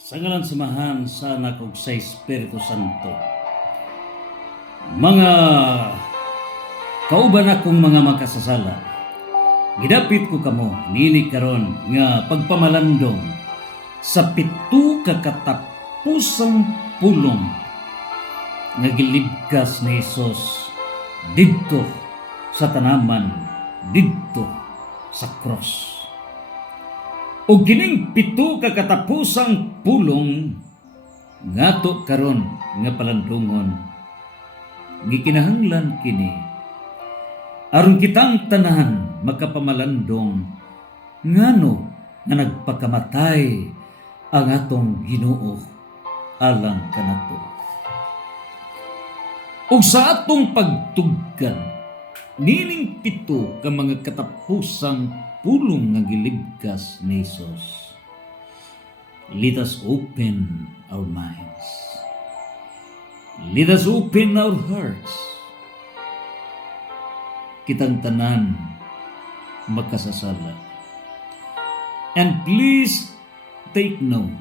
Sa ngalan samahan sa anak ug sa Espiritu Santo. Mga kauban akong mga makasasala, gidapit ko kamo nini karon nga pagpamalandong sa 7 ka katapusang pulong nga gilibkas ni Hesus didto sa tanaman, didto sa cross. O kining 7 ka katapusang pulong ngato karon nga palandungon gikinahanglan kini aron kitang tanan makapamalandong ngano nga nagpakamatay ang atong Ginoo alang kanato. Ug sa atong pagtugkan nining 7 ka mga katapusang pulong nga gilibkas ni Jesus, let us open our minds. Let us open our hearts. Kitang tanan makasasala. And please take note.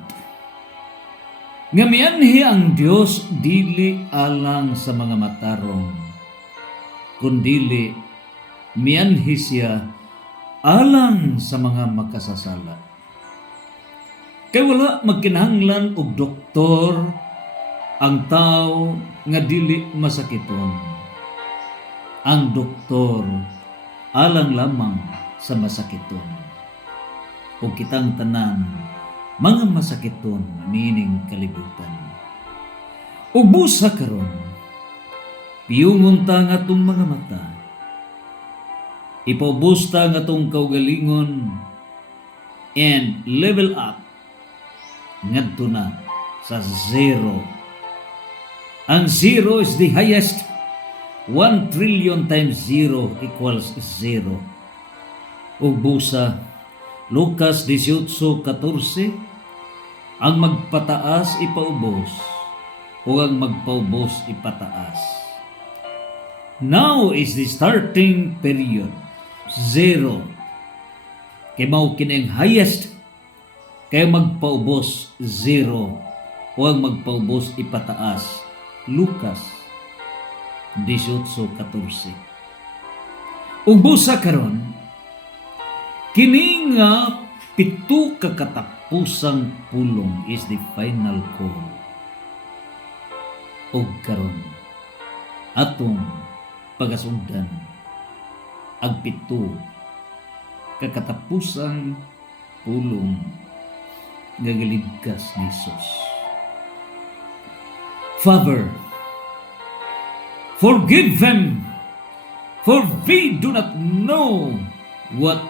Nga mianhi ang Dios dili alang sa mga matarong, kundili mianhi siya alang sa mga makasasala. Kay wala magkinahanglan og doktor ang tao nga dili masakiton. Ang doktor alang lamang sa masakiton. O kitang tanan mga masakiton nining kalibutan. Ug busa karon piyungon ta nga atong mga mata. Ipaubos ta nga atong kaugalingon and level up ngadto na sa zero. Ang zero is the highest. 1 trillion times 0 equals 0. Ug busa Lucas 18:14, ang magpataas ipaubos o ang magpaubos ipataas. Now is the starting period. 0. Kay mao kini ang highest, kay magpaubos 0 o ang magpaubos ipataas. Lucas 18:14. Ug busa karon kini nga 7 ka katapusang pulong is the final call. Ug karon atong pagasugdan ang 7 ka katapusang pulong nga gilibkas ni Jesus. Father, forgive them, for they do not know what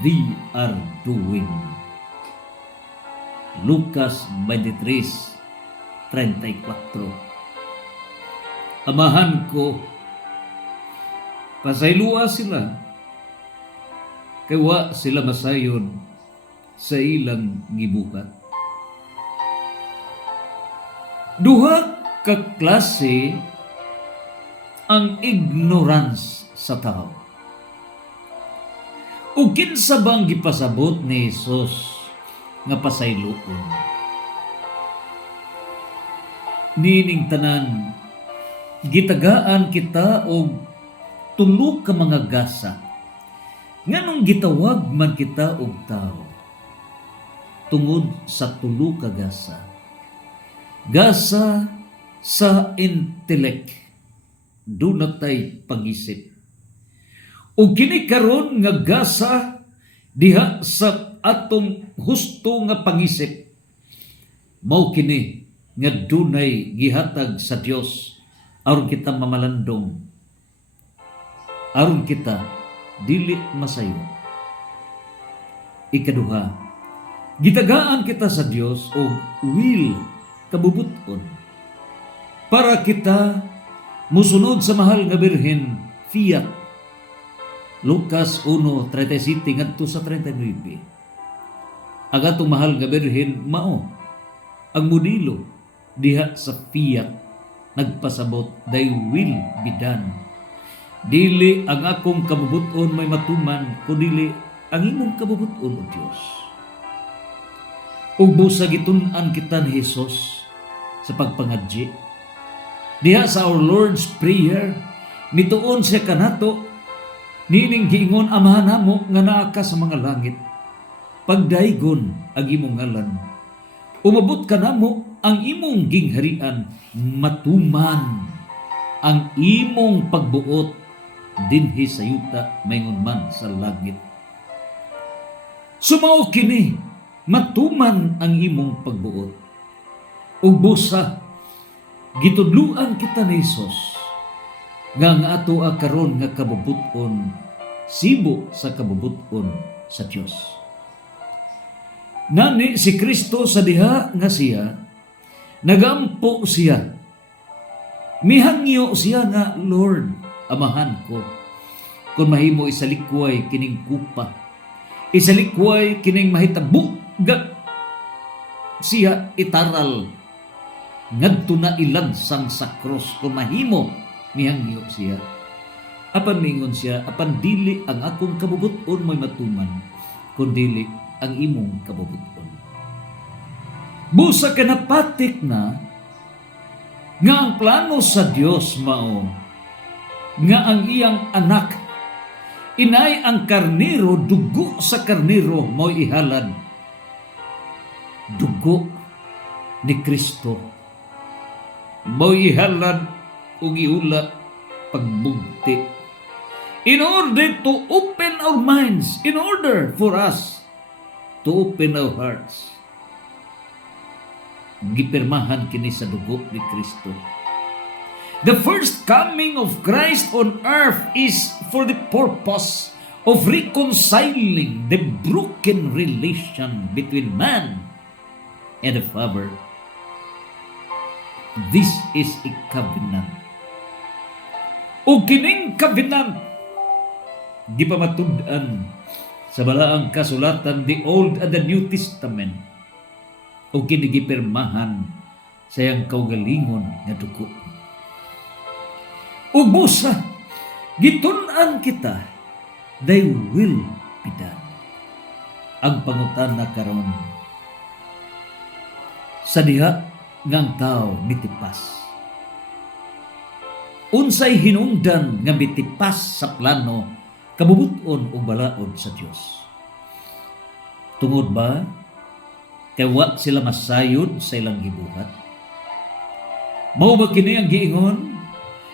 they are doing. Lucas 23:34. Amahan ko, pasaylua sila, kay wa sila masayod sa ilang gibuhat. Duha ka klase ang ignorance sa tao. Ug kinsa bang gipasabot ni Jesus nga pasayloon? Nining tanan gitagaan kita og 3 ka mga gasa. Nganong gitawag man kita og tao? Tungod sa 3 ka gasa. Gasa sa intellect, dunay pag-isip. O kini karon nga gasa diha sa atong husto nga pag-isip, mao kini nga dunay gihatag sa Dios aron kita mamalandong, aron kita dili masayo. Ikaduha, gitagaan kita sa Dios og will kabubuton para kita musunod sa mahal nga birhen fiat. Lucas 1:37 ngadto sa 39. Ang atong mahal nga birhen mao ang modelo diha sa fiat, nagpasabot, thy will be done. Dili ang akong kabubuton may matuman, kundi ang imong kabubuton o Dios. ug busa gitun-an kita ni Hesus sa pagpangadji. Diha sa our Lord's Prayer, nituon siya kanato, nining giingon, Amahan namo nga naa ka sa mga langit, pagdaygon ang imong ngalan. Umabot ka namo ang imong gingharian, matuman ang imong pagbuot dinhi sa yuta maingon man sa langit. Sumao kini, matuman ang imong pagbuot. Ug busa gitudluan kita ni Hesus nga ato karon nga kabubuton sibo sa kabubuton sa Dios. Nani si Kristo sa diha nga siya nagampo siya, mihangyo siya nga, Lord, Amahan ko, kung mahimo isalikway kining kupa, isalikway kining mahitabo ga siya itaral ngadto na ilansang sa cross, kung mahimo mihangyo siya. Apan mingon siya, apan dili ang akong kabubuton mo'y matuman, kun dili ang imong kabubuton. Busa ka napatik na nga ang plano sa Dios mao nga ang iyang anak inay ang karnero, dugo sa karnero mo'y ihalad, dugo ni Kristo mo'y ihalad ug iula pagbugti, in order to open our minds, in order for us to open our hearts. Gipirmahan kini sa dugo ni Kristo. The first coming of Christ on earth is for the purpose of reconciling the broken relation between man and the Father. This is a covenant. O kining covenant di pa matud-an sa balaang kasulatan, the Old and the New Testament, o kinigipirmahan sa iyang kaugalingon nga dugo. O busa gitun-an kita, thy will be done. Ang pangutana karon sa diha ngang tao mitipas, unsay hinungdan nga mitipas sa plano kabubuton o balaod sa Dios? Tungod ba kay wa sila masayod sa ilang gibuhat? Mao ba kini ang giingon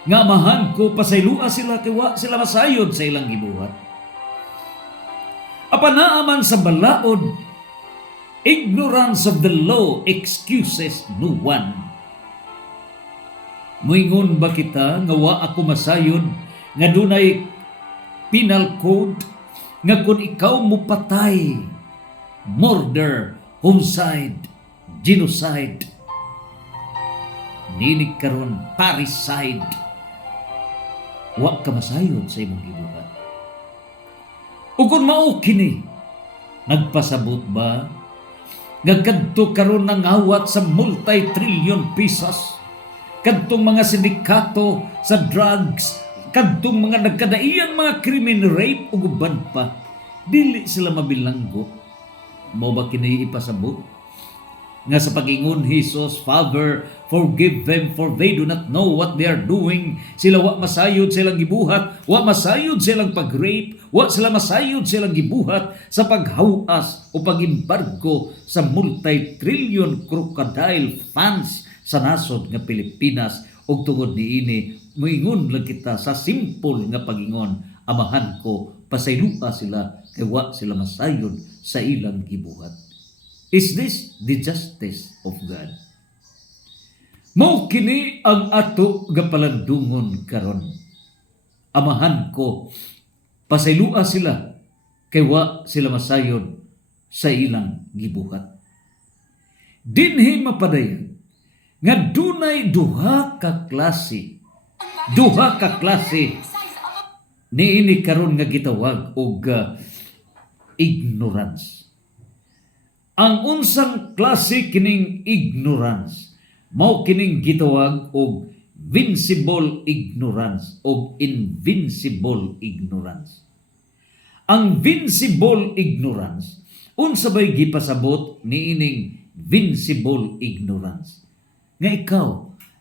nga Amahan ko, pasaylua sila kay wa sila masayod sa ilang gibuhat? Apanaaman sa balaod, ignorance of the law excuses no one. Moingon ba kita nga wa ako masayod, nga dunay penal code nga kung ikaw mo patay, murder, homicide, genocide, ninig karon parricide, wa ka masayod sa imong gibuhat? O kung mao kini, nagpasabot ba nga kadto karon nangawat sa multi-trillion pesos kadtong mga sindikato sa drugs, kadtong mga nagkadaiyang mga krimen, rape ug uban pa, dili sila mabilanggo? Mao ba kini ipasabot nga sa pag-ingon Hesus, Father, forgive them for they do not know what they are doing? Sila wa masayod sa ilang gibuhat, wa masayod sa ilang pag-rape, wa sila masayod sa ilang gibuhat sa paghawas o pag-embargo sa multi-trillion crocodile funds sa nasod nga Pilipinas. Ug tungod niini, moingon lang kita sa simple nga pag-ingon, Amahan ko, pasaylua sila kay wa sila masayod sa ilang gibuhat. Is this the justice of God? Mao kini ang ato nga palandungon karon. Amahan ko, pasaylua sila kay wa sila masayod sa ilang gibuhat. Dinhi mapadayag nga dunay duha ka klase niini karon nga gitawag og ignorance. Ang unsang klase kining ignorance mao kining gitawag og vincible ignorance o invincible ignorance. Ang vincible ignorance unsa bay gipasabot niining invincible ignorance. Nga ikaw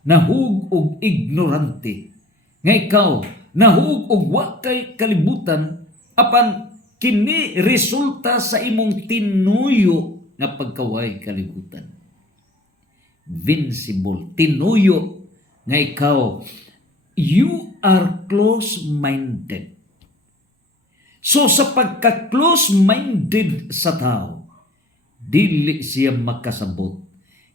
nahug og ignorante, nga ikaw nahug og wa kay kalibutan apan kini resulta sa imong tinuyo nga pagkaway kalibutan. Invincible, tinuyo nga ikaw, you are close-minded. So sa pagka-close-minded sa tao, dili siya makasabot,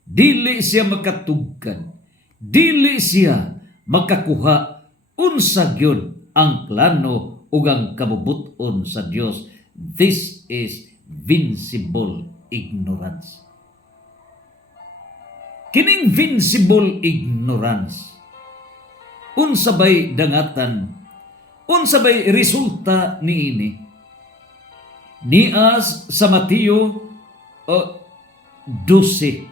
dili siya makatugkan, dili siya makakuha unsa gyud ang plano ug ang kabubuton sa Dios. This is invincible ignorance. Kining invincible ignorance, unsa bay dangatan, unsa bay resulta niini? Nias sa Mateo 12:32.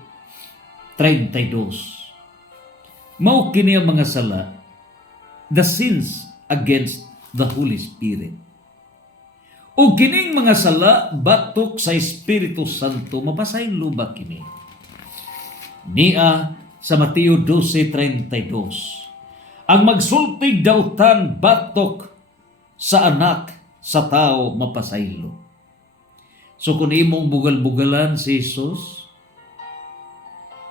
Mao kini ang mga sala, the sins against the Holy Spirit. O kining mga sala batok sa Espiritu Santo, mapasaylo ba kini? Nia sa Mateo 12:32. Ang magsultig dautan batok sa anak sa tao mapasaylo. So kung imong bugal-bugalan si Jesus,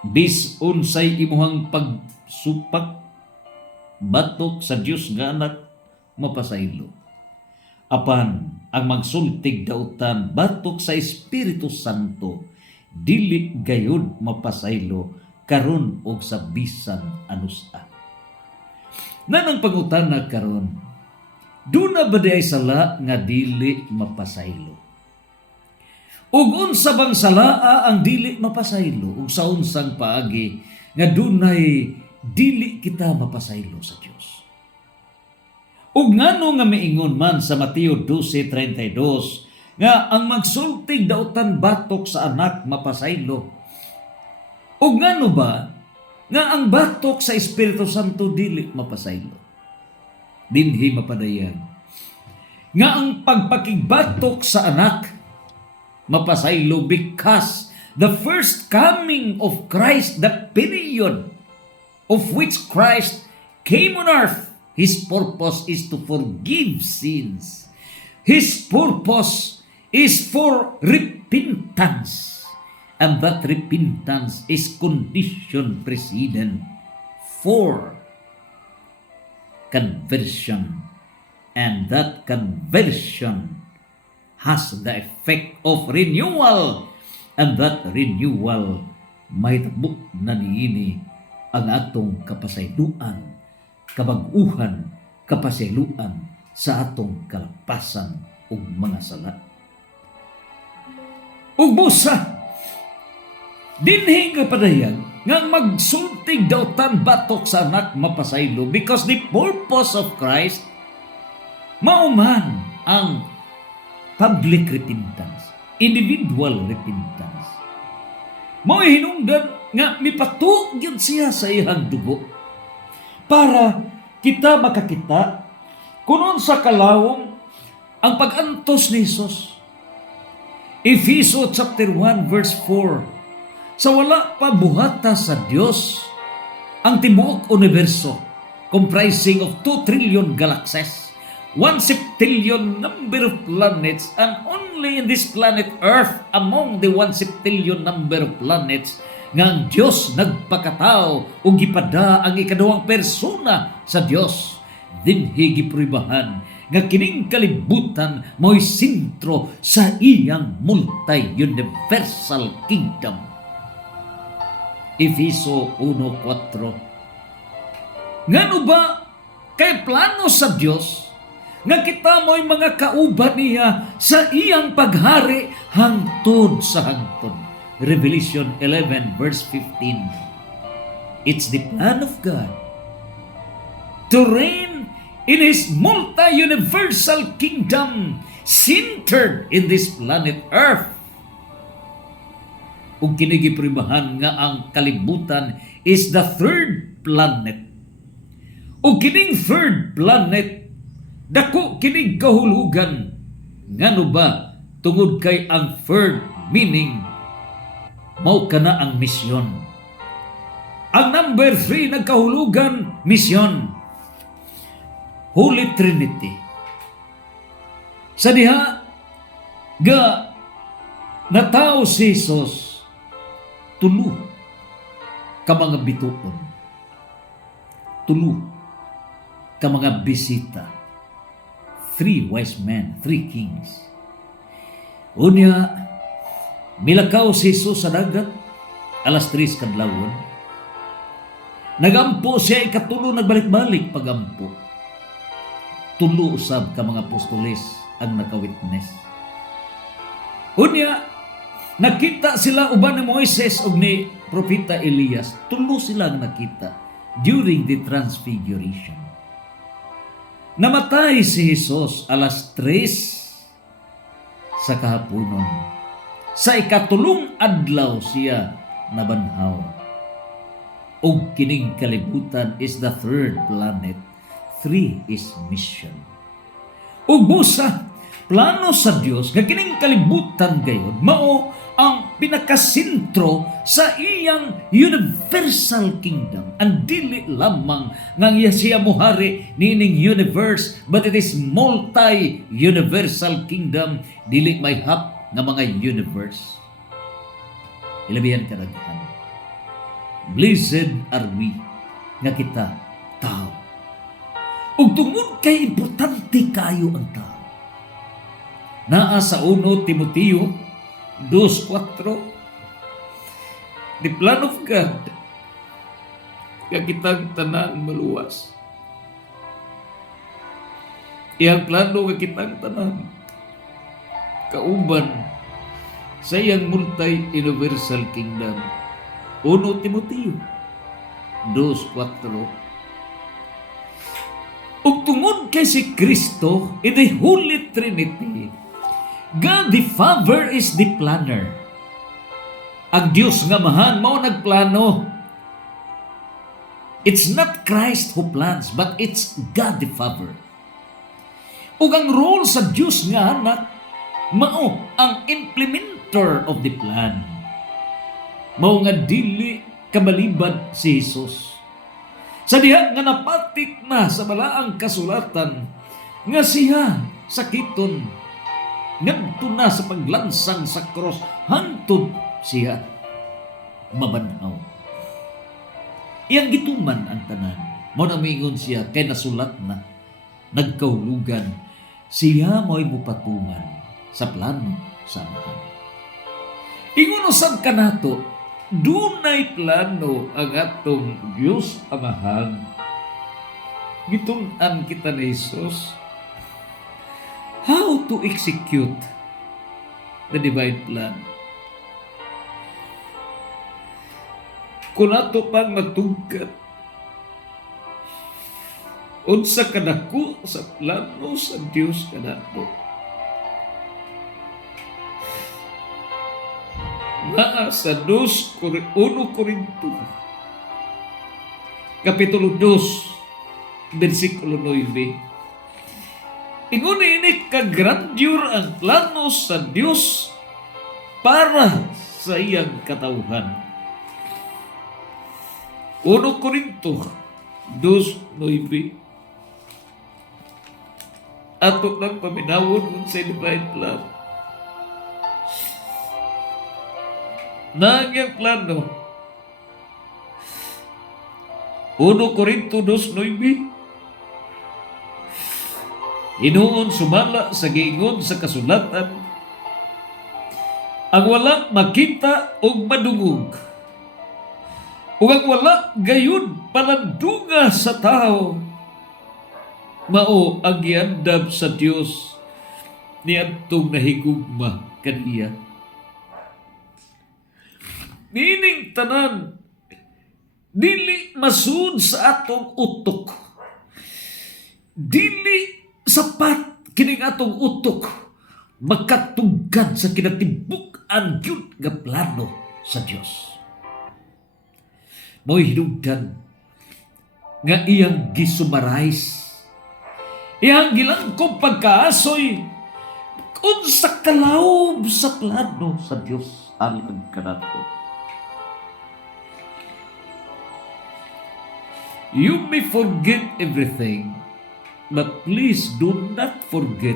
bis unsay imuhang pagsupak batok sa Dios nga anak mapasaylo. Apan ang magsultig dautan batok sa Espiritu Santo, dili gayud mapasaylo karon og sa bisan anusa. Nanang pangutana karon, duna ba diay sala nga dili mapasaylo? Ug unsa bang salaa ang dili mapasaylo? Ug sa unsang paagi nga dunay dili kita mapasaylo sa Dios? Ug ngano nga miingon man sa Mateo 12:32 nga ang magsultig dautan batok sa anak mapasaylo? Ug ngano ba nga ang batok sa Espiritu Santo dili mapasaylo? Dinhi mapadayan nga ang pagpakigbatok sa anak mapasaylo because the first coming of Christ, the period of which Christ came on earth, His purpose is to forgive sins. His purpose is for repentance. And that repentance is condition precedent for conversion. And that conversion has the effect of renewal. And that renewal may tabuk na niini ang atong kapasayloan, kabag-uhan, kapasayloan sa atong kalapasan ug mga sala. Ug busa, dinhi nga padayan nga magsultig dautan batok sa anak mapasaylo because the purpose of Christ mao man ang public repentance, individual repentance. Mao hinungdan nga mipatug gyud siya sa iyang dugo para kita makakita kunon sa kalawom ang pag-antos ni Jesus. Efeso chapter 1 verse 4. Sa wala pa buhata sa Dios ang tibuok universo comprising of 2 trillion galaxies, 1 septillion number of planets, and only in this planet Earth among the 1 septillion number of planets nga ang Diyos nagpakatao o gipada ang ikaduhang persona sa Diyos. Dinhi gipribahan nga kining kalibutan mo'y sentro sa iyang multi-universal kingdom. Efeso 1:4. Ngano ba kay plano sa Dios nga kita mo'y mga kauban niya sa iyang paghari hangtod sa hangtod? Revelation 11 verse 15. It's the plan of God to reign in His multi-universal kingdom centered in this planet Earth. Ug kini gipribahan nga ang kalibutan is the third planet. Ug kining third planet dako kining kahulugan. Ngano ba? Tungod kay ang third meaning mao kana ang misyon. Ang number 3 nagkahulugan, misyon. Holy Trinity. Sa diha ga natao si Jesus, tulo ka mga bituon, tulo ka mga bisita, 3 wise men, 3 kings. Unya, milakaw si Jesus sa dagat, alas 3 kadlawon. Nagampo siya, ikatulo nagbalik-balik pagampo. Tulo usab ka mga apostoles ang nakawitness. Unya, nakita sila uban ni Moises ug ni Propeta Elias. Tulo silang nakita during the transfiguration. Namatay si Jesus alas 3 sa kahaponon. Sa ikatulong adlaw siya nabanhaw. Og kining kalibutan is the third planet. 3 is mission. Ug busa plano sa Dios nga kining kalibutan gayon mao ang pinakasentro sa iyang universal kingdom. Ang dili lamang nga siya muhari nining universe, but it is multi-universal kingdom. Dili may hap nga mga universe. Ilabihan kadaghan. Blessed are we nga kita tao. Ug tungod kay importante kayo ang tao. Naa sa 1 Timoteo 2:4, the plan of God nga kitang tanan maluwas. Iyang plano nga kitang tanan kauban sa iyang multi-universal kingdom. 1 Timoteo 2:4. Ug tungod kay si Kristo in the Holy Trinity, God the Father is the planner. Ang Diyos nga mahan mao nagplano. It's not Christ who plans, but it's God the Father. Ug ang role sa Diyos nga anak mao ang implementer of the plan. Mao nga dili kabalibad si Jesus. Sa diha nga napatik na sa balaang kasulatan nga siya sakiton, ngadto na sa paglansang sa cross, hantod siya mabanhaw. Iyang gituman ang tanan. Mao na miingon siya kay nasulat na nagkahulugan siya mo'y mupatuman sa plano sa Amahan. Ingon usab kanato, dunay plano ang atong Diyos Amahan. Gitun-an kita ni Jesus how to execute the divine plan. Kung ato pang matugkat unsa kadako sa plano sa Dios kanato. Naa sa 1 Corinto Kapitulo 2 versikulo 9. Ingon ini ka-grandeur ang plano sa Dios para sa iyang katawhan. 1 Corinto 2:9. Ato lang paminawon sa divine plan. Na ang plano. 1 Corinto 2:9. Hinuon sumala sa giingon sa kasulatan, ang wala makita og madungog, ug ang wala gayud palandunga sa tao, mao ang giandam sa Dios niadtong nahigugma kaniya. Meaning tanan dili masud sa atong utok, dili sapat kining atong utok magkatugad sa kinatibuk-an gyud nga plano sa Dios. Mo'y hinungdan nga iyang gisummarize, iyang gilangkob pagkaasoy unsa kalawom sa plano sa Dios alang kanato. You may forget everything, but please do not forget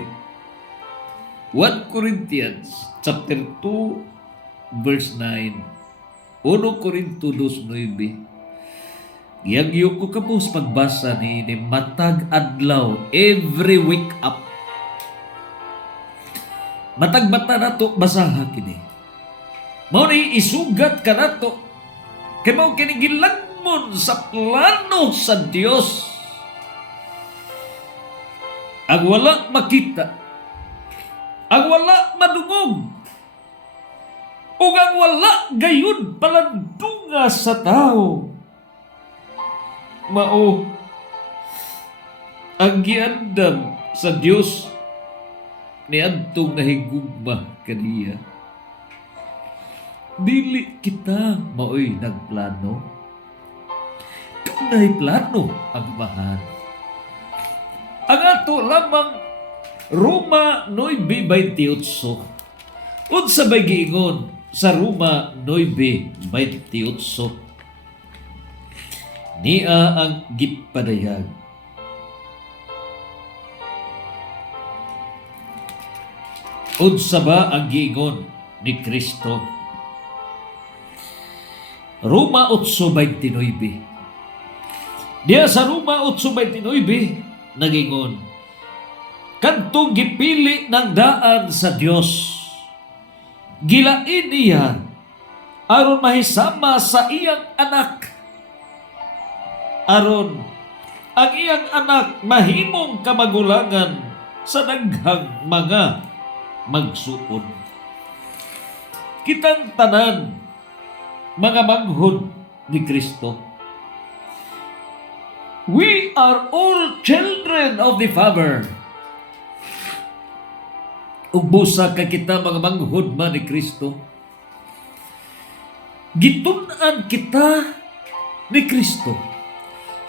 1 Corinthians chapter 2 verse 9. 1 Corinto 2:9. Giyagyo ko kapos pagbasa ni matag adlaw every wake up. Matag bata nato basaha kini. Mao ni isugat ka nato kay mao kini gilagmon sa plano sa Dios. Ang wala makita, ang wala madungog, ug ang wala gayud palandunga sa tao. Mao ang giandam sa Dios niadtong nahigugma kaniya. Dili kita maoy nagplano. Tunay plano ang mahal. Ang ato lamang Roma 9:28. Unsa bay giingon sa Roma 9:28? Niya ang gipadayag. Unsa ba ang giingon ni Kristo? Roma 8:29. Diya sa Roma 8:29 nagingon, kadtong gipili ng daan sa Dios, gilain niya aron mahisama sa iyang anak, aron ang iyang anak mahimong kamagulangan sa daghang mga magsuon. Kitang tanan mga manghod ni Kristo, we are all children of the Father. Ug busa ka kita mga manghod man ni Kristo, gitun-an kita ni Kristo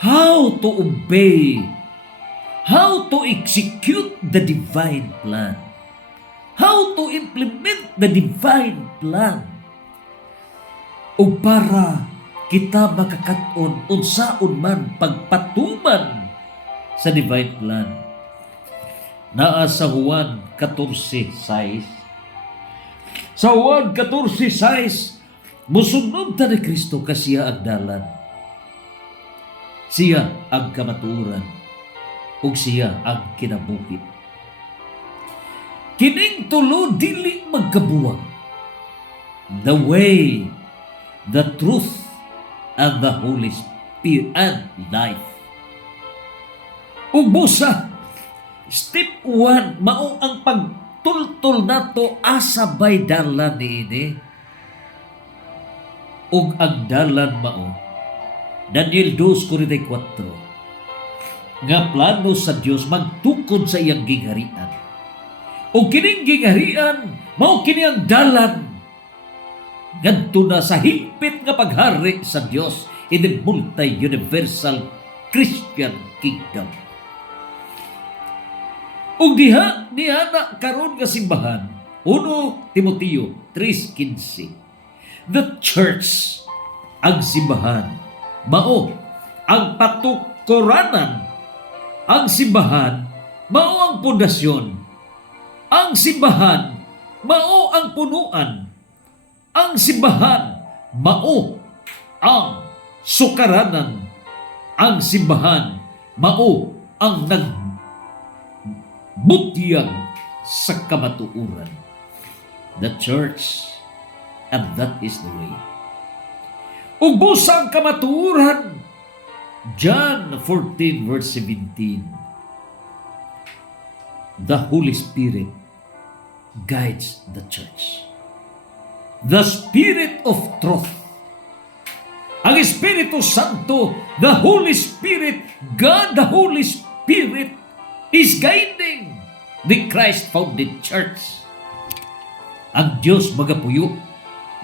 how to obey, how to execute the divine plan, how to implement the divine plan, ug para kita makakat-on unsaon man pagpatuman sa divine plan. Naa sa Juan 14:6. Sa Juan 14:6, musunod ta ni Kristo kasiya ang dalan. Siya ang kamatuoran ug siya ang kinabuhi. Kining tulo dili magkabuwag. The way, the truth, and the Holy Spirit and life. Ug busa, step 1 mao ang pagtultol nato asa bay dalan niini. Ug ang dalan mao Daniel 2:44 nga plano sa Dios magtukod sa iyang gingharian. Ug kining gingharian mao kini ang dalan ngadto na sa higpit nga paghari sa Dios in the multi-universal Christian kingdom. Ug diha na karon nga simbahan 1 Timoteo 3:15. The church, ang simbahan, mao ang patukuranan. Ang simbahan mao ang pundasyon. Ang simbahan mao ang punuan. Ang simbahan mao ang sukaranan. Ang simbahan mao ang nagbutyag sa kamatuoran. The church, and that is the way. Ug busa ang kamatuoran, John 14:17. The Holy Spirit guides the church. The Spirit of truth. Ang Espiritu Santo, the Holy Spirit, God the Holy Spirit is guiding the Christ-founded church. Ang Diyos magapuyo,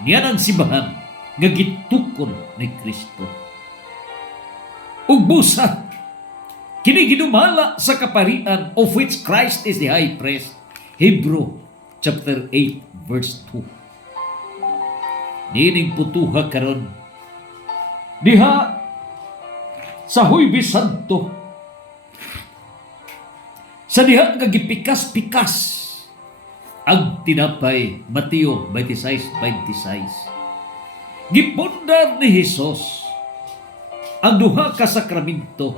niyan ang simbahan nga gitukod ni Kristo. Ug busa, kini ginumala sa kaparian of which Christ is the high priest. Hebrew chapter 8 verse 2. Nining putuha karon diha sa Huwebes Santo, sa diha nga gipikas-pikas ang tinapay, Mateo 26:26. Gipundar ni Hesus ang duha ka sakramento,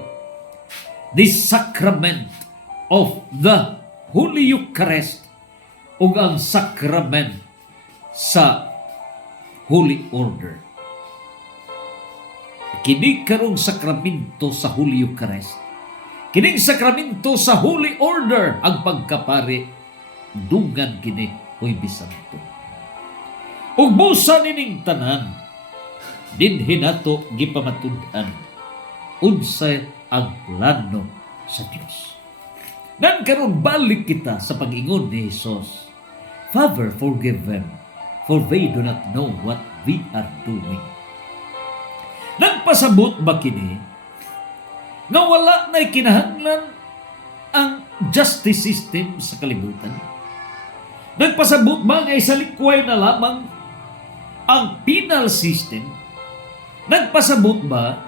the sacrament of the Holy Eucharist ug ang sacrament sa Holy Order. Kini karong sakramento sa Holy Eucharist, kining sakramento sa Holy Order ang pagkapari, dungan kini Huwebes Santo. Ug busa nining tanan, dinhi nato gipamatud-an unsay ang plano sa Dios. Nan karon balik kita sa pag-ingon ni Jesus, Father, forgive them, for they do not know what we are doing. Nagpasabot ba kini nga wala na'y kinahanglan ang justice system sa kalibutan? Nagpasabot ba nga isalikway na lamang ang penal system? Nagpasabot ba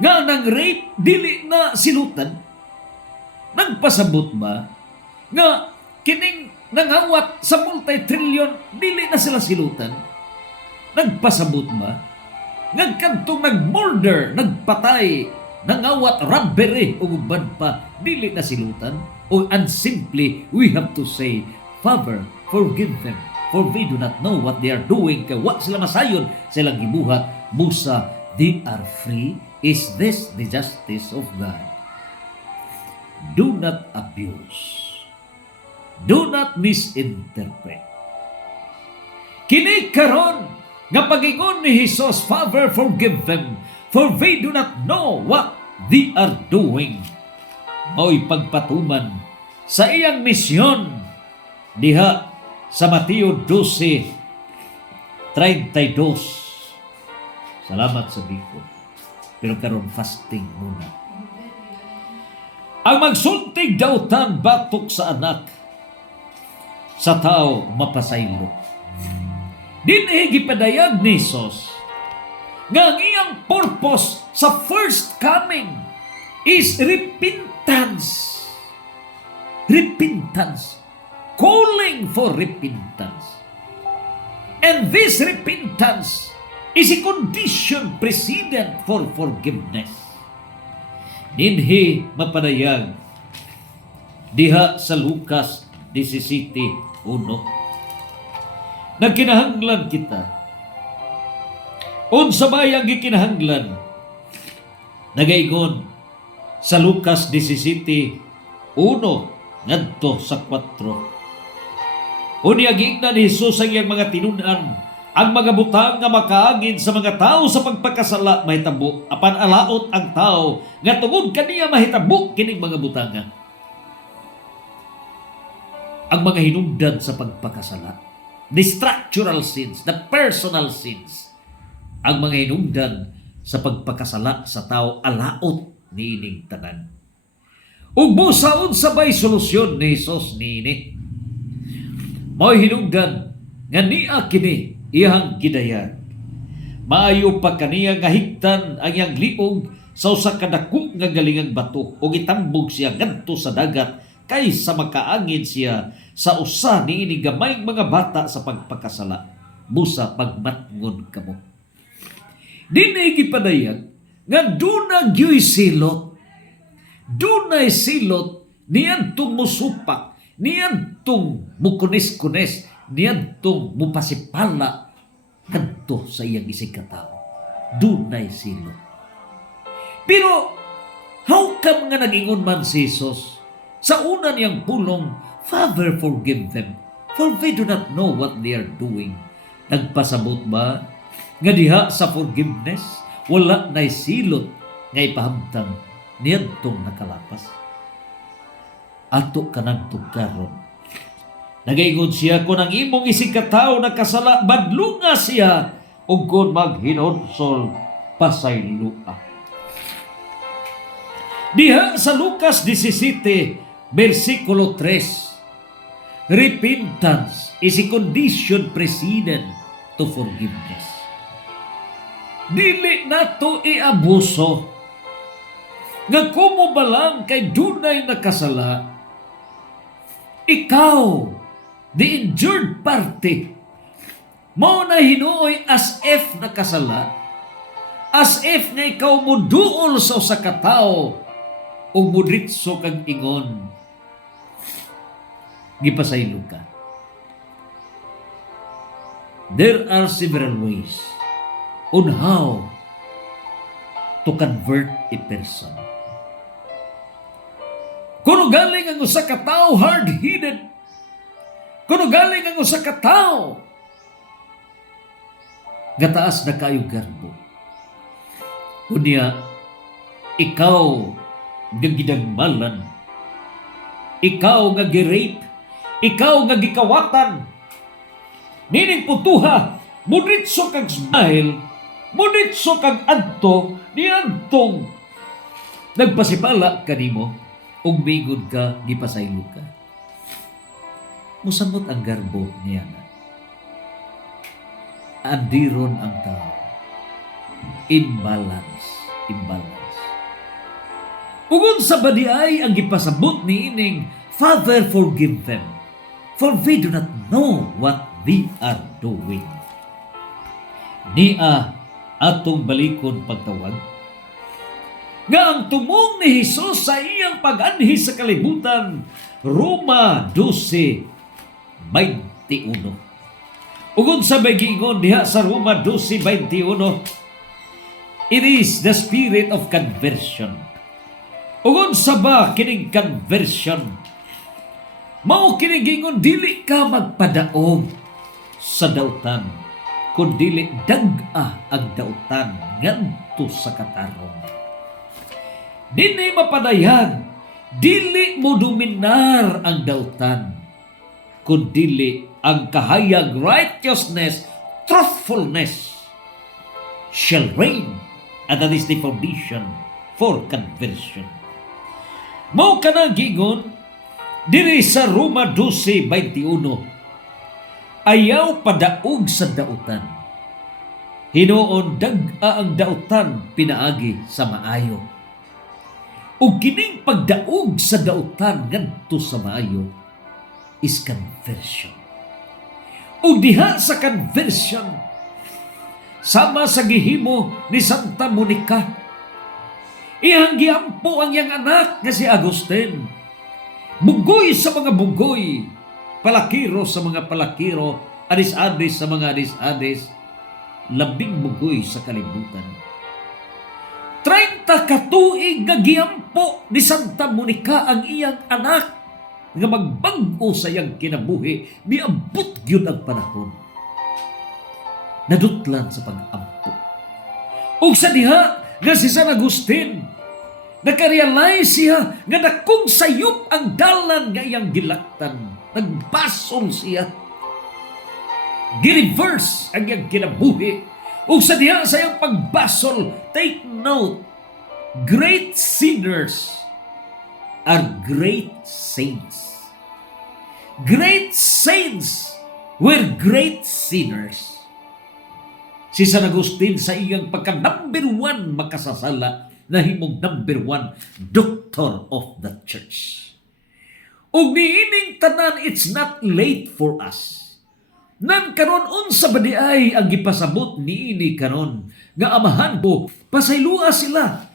nga nang rape dili na silutan? Nagpasabot ba nga kining nangawat sa multi-trillion dili na sila silutan? Nagpasabot ba nga kantong nag-murder, nagpatay, nangawat, robbery o uban pa dili na silutan? And simply we have to say, Father, forgive them, for they do not know what they are doing. Kaya wa sila masayon silang gibuhat, busa they are free. Is this the justice of God? Do not abuse. Do not misinterpret. Kini karon nga pag-ingon ni Jesus, Father, forgive them, for they do not know what they are doing. Mo'y pagpatuman sa iyang misyon diha sa Mateo 12:32. Salamat sa biko. Pero karon fasting muna. Ang magsultig dautan batok sa anak, sa tao mapasaylo. Dinhi gipadayag ni Jesus nga ang iyang purpose sa first coming is repentance. Repentance. Calling for repentance. And this repentance is a condition precedent for forgiveness. Dinhi mapadayag diha sa Lucas 17:1. Nagkinahanglan kita. Unsa may ang gikinahanglan? Nagaingon sa Lucas 17:1 ngadto sa 4. Unya giingnan ni Jesus ang iyang mga tinun-an, ang mga butang nga makaagid sa mga tao sa pagpakasala mahitabo, apan alaot ang tao nga tungod kaniya mahitabo kining mga butanga. Ang mga hinungdan sa pagpakasala, the structural sins, the personal sins, ang mga hinungdan sa pagpakasala sa tao, alaot niining tanan. Ug busaon sabay solusyon ni Jesus niini. Mao'y hinungdan nga niya kini iyang gidayag. Maayo pa kaniya nga higtan ang iyang liog sa usa ka dako nga galingang bato ug itambog siya ngadto sa dagat kaysa makaangin siya sa usa niini gamay mga bata sa pagpakasala. Busa pagmatngon kamo. Dinay gipadayag nga dunay gyoy silot. Dunay silot niyadtong musupak, niyadtong mukunis-kunis, niyadtong mupasipala kadto sa iyang isig katao. Dunay silot. Pero how come nga nag-ingon man si Jesus sa una niyang pulong, Father, forgive them, for they do not know what they are doing. Nagpasabot ba nga diha sa forgiveness wala na'y silot nga ipahamtang niyadtong nakalapas? Ato ka nagtugkaron. Nagaingon siya, kung ang imong isig katao nakasala, badlunga siya, o kung maghinonsol, pasaylua. Diha sa Lucas 17, versikulo 3, repentance is a condition precedent to forgiveness. Dili nato iabuso nga kumo ba lang kay dunay nakasala, ikaw, the injured party, mao na hinuoy as if nakasala, as if nga ikaw mo duol sa usa ka tawo o mudritso kag ingon, gipasaylo ka. There are several ways on how to convert a person. Kung galing ang usa ka tawo hard-headed, kung galing ang usa ka tawo gataas na kayo garbo, kunya ikaw nga gidagmalan, ikaw nga gi-rape, ikaw nga gikawatan, nining putuha, mudritso kag smile, mudritso kag adto, niadtong nagpasipala kanimo, ug mingod ka, gipasaylo ka. Musamot ang garbo niya na. Andiron ang tao. Imbalance. Ugon sa badiay ang gipasabot ni ining, Father, forgive them, for they do not know what they are doing. Nia atong balikon pagtawag, nga ang tumong ni Hesus sa iyang pag-anhi sa kalibutan, Roma 12:21. Ugod sa bagingon diha sa Roma 12:21, it is the spirit of conversion. Ugod sa ba kining conversion, mao kining gingon, dili ka magpadaog sa dautan, kun dili dag-a ang dautan ngadto sa katarong. Dili mapadayag, dili mo dominar ang dautan, kun dili ang kahayag righteousness, truthfulness shall reign, and that is the foundation for conversion. Mao kana gingon diri sa Roma 12:21, ayaw padaog sa dautan, hinuon dag-a ang dautan pinaagi sa maayo. Ug kining pagdaog sa dautan ngadto sa maayo is conversion. Ug diha sa conversion, sama sa gihimo ni Santa Monica, iyang giampo ang iyang anak nga si Agustin. Bugoy sa mga bugoy, palakiro sa mga palakiro, adis-adis sa mga adis-adis, labing bugoy sa kalibutan. 30 katuig nga giampo ni Santa Monica ang iyang anak nga magbag-o sa iyang kinabuhi, miabot gyud ang panahon. Nadutlan sa pag-ampo. Ug sa diha nga si San Agustin, nakarealize siya nga dakong sayop ang dalan nga iyang gilaktan. Nagbasol siya. Gi-reverse ang iyang kinabuhi. Ug sa diha sa iyang pagbasol, take note, great sinners are great saints. Great saints were great sinners. Si San Agustin sa iyang pagka-number 1 makasasala, nahimong number 1 doctor of the church. Ug niining tanan, it's not late for us. Nan karon unsa ba di ay ang gipasabot niini karon nga amahan ko, pasaylua sila